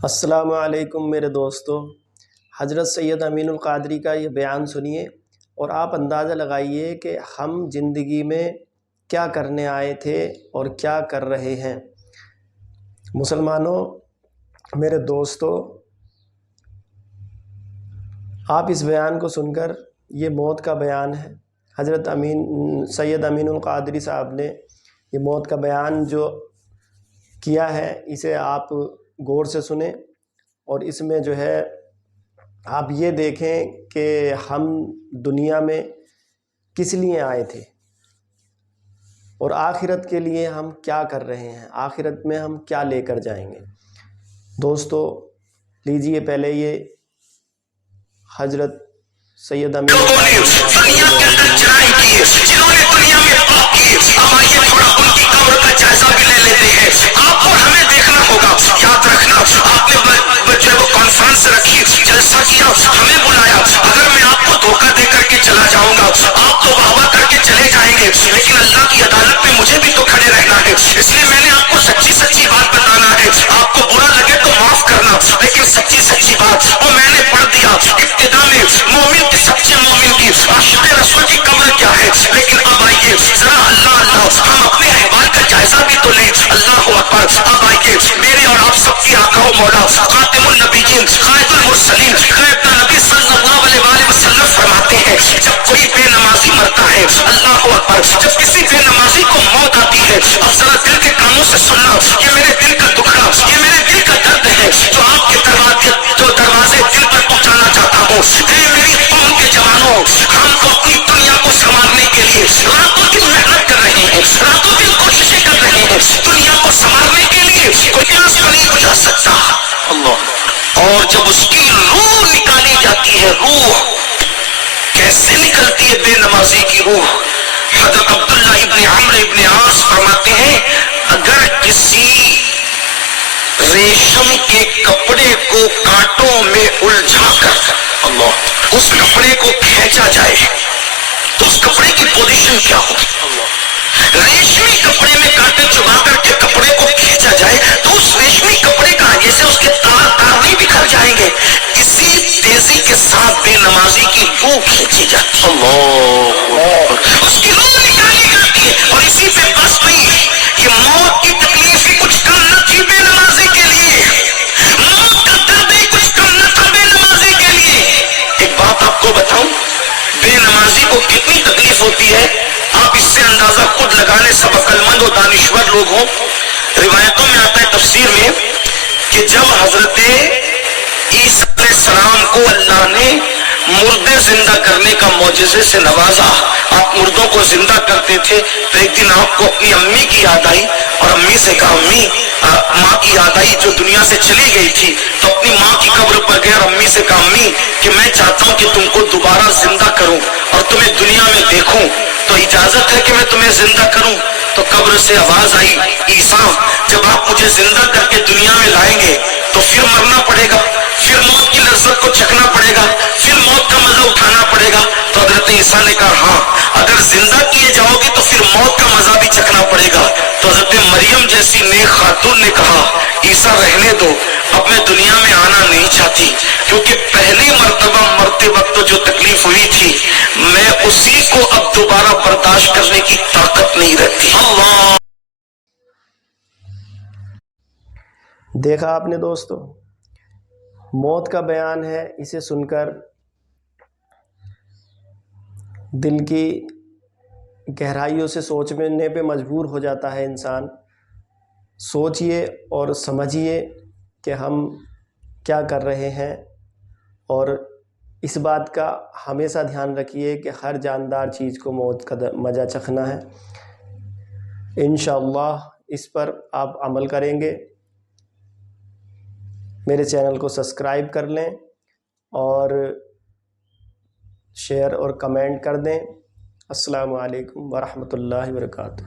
السلام علیکم میرے دوستو، حضرت سید امین القادری کا یہ بیان سنیے اور آپ اندازہ لگائیے کہ ہم زندگی میں کیا کرنے آئے تھے اور کیا کر رہے ہیں۔ مسلمانوں، میرے دوستو، آپ اس بیان کو سن کر، یہ موت کا بیان ہے۔ حضرت سید امین القادری صاحب نے یہ موت کا بیان جو کیا ہے، اسے آپ غور سے سنیں اور اس میں جو ہے آپ یہ دیکھیں کہ ہم دنیا میں کس لیے آئے تھے اور آخرت کے لیے ہم کیا کر رہے ہیں، آخرت میں ہم کیا لے کر جائیں گے۔ دوستو، لیجئے پہلے یہ حضرت سید امین دنیا کے اندر جرائم کیے، جنہوں نے دنیا میں پاپ کیے، اب آئیے تھوڑا ان کی قبر کا جائزہ بھی لے لیتے ہیں۔ آپ کو ہمیں دیکھنا ہوگا، یاد رکھنا، آپ نے جو وہ کانفرنس رکھی، جلسہ کیا، ہمیں بلایا، اگر میں آپ کو دھوکہ دے کر کے چلا جاؤں گا، آپ تو واہ واہ کر کے چلے جائیں گے، لیکن اللہ کی عدالت میں مجھے بھی تو کھڑے رہنا ہے۔ اس لیے میں نے آپ کو سچی سچی بات بتانا ہے، آپ کو برا لگے تو معاف کرنا، لیکن سچی سچی بات۔ اور میں نے پڑھ دیا ابتدا میں مومن کے سچے مومن کی عاشق رسول کی قبر کیا ہے، لیکن اب آئیے ذرا اللہ ہم اپنے احوال کا جائزہ بھی تو لیں۔ اللہ اکبر۔ اب آئیے میرے اور آپ سب کی آقا و مولا خاتم النبیین قائد المرسلین غیب نبی صلی اللہ علیہ وآلہ وسلم فرماتے ہیں، جب کوئی بے نمازی مرتا ہے، اللہ اکبر، جب کسی بے نمازی کو موت آتی ہے، اب ذرا دل کے کانوں سے سننا، یہ میرے دل کا دکھڑا، یہ میرے دل کا درد ہے جو آپ کے دروازے دل پر پہنچانا چاہتا ہوں۔ اے میری قوم کے جوانوں، ہم کو اپنی دنیا کو سنوارنے کے لیے راتوں دن محنت کر رہے ہیں، راتوں دن کوششیں کر رہے ہیں، دنیا کو سنوارنے کے لیے کوئی آنس کو نہیں بجھا سکتا۔ اللہ، اور جب اس کی روح نکالی جاتی ہے، روح کیسے نکلتی ہے بے نمازی کی روح؟ حضرت عبداللہ ابن عمرو ابن عاص فرماتے ہیں، اگر کسی ریشم کے کپڑے کو کانٹوں میں الجھا کر اللہ اس کپڑے کو کھینچا جائے تو اس کپڑے کی پوزیشن کیا ہوگی؟ ریشمی کپڑے میں کانٹے چبا کر کے کپڑے کو کھینچا جائے تو اس ریشمی کپڑے کا جیسے اس کے تار نہیں بکھر جائیں گے، اسی تیزی کے ساتھ بے نمازی کی روح کھینچی جاتی ہے، اللہ اس کی روح نکالی جاتی ہے، اور اسی پہ بس نہیں، یہ موت کی تکلیف ہی کچھ کم نہ تھی بے نمازی کے لیے، موت کا درد ہی کچھ کم نہ تھا بے نمازی کے لیے۔ ایک بات آپ کو بتاؤں، بے نمازی کو کتنی تکلیف ہوتی ہے، آپ اس سے اندازہ خود لگا لیں، سب عقلمند و دانشور لوگ ہوں۔ روایتوں میں آتا ہے تفسیر میں کہ جب حضرت عیسیٰ علیہ السلام کو اللہ نے مردے زندہ کرنے کا معجزے سے نوازا، آپ مردوں کو زندہ کرتے تھے، تو ایک دن آپ کو اپنی امی کی یاد آئی اور امی سے کہا، امی، ماں کی یاد آئی جو دنیا سے چلی گئی تھی، تو اپنی ماں کی قبر پر گیا اور امی سے کہا، امی کہ میں چاہتا ہوں کہ تم کو دوبارہ زندہ کروں اور تمہیں دنیا میں دیکھوں، تو اجازت ہے کہ میں تمہیں زندہ کروں؟ تو قبر سے آواز آئی، عیسیٰ جب آپ مجھے زندہ کر کے دنیا میں لائیں گے تو پھر مرنا پڑے گا، پھر موت کی لذت کو چکھنا پڑے گا، پھر موت کا مزہ اٹھانا پڑے گا۔ تو حضرت عیسیٰ نے کہا، ہاں اگر زندہ کیے جاؤ گے تو پھر موت کا مزہ بھی چکھنا پڑے گا۔ تو حضرت مریم جیسی نیک خاتون نے کہا، عیسیٰ رہنے دو، اب میں دنیا میں آنا نہیں چاہتی، کیونکہ پہلی مرتبہ مرتے وقت جو تکلیف ہوئی تھی، میں اسی کو اب دوبارہ برداشت کرنے کی طاقت نہیں رہتی۔ اللہ، دیکھا آپ نے دوستو، موت کا بیان ہے، اسے سن کر دل کی گہرائیوں سے سوچنے پہ مجبور ہو جاتا ہے انسان۔ سوچئے اور سمجھیے کہ ہم کیا کر رہے ہیں، اور اس بات کا ہمیشہ دھیان رکھیے کہ ہر جاندار چیز کو موت کا مزہ چکھنا ہے۔ انشاءاللہ اس پر آپ عمل کریں گے۔ میرے چینل کو سبسکرائب کر لیں اور شیئر اور کمنٹ کر دیں۔ السلام علیکم ورحمۃ اللہ وبرکاتہ۔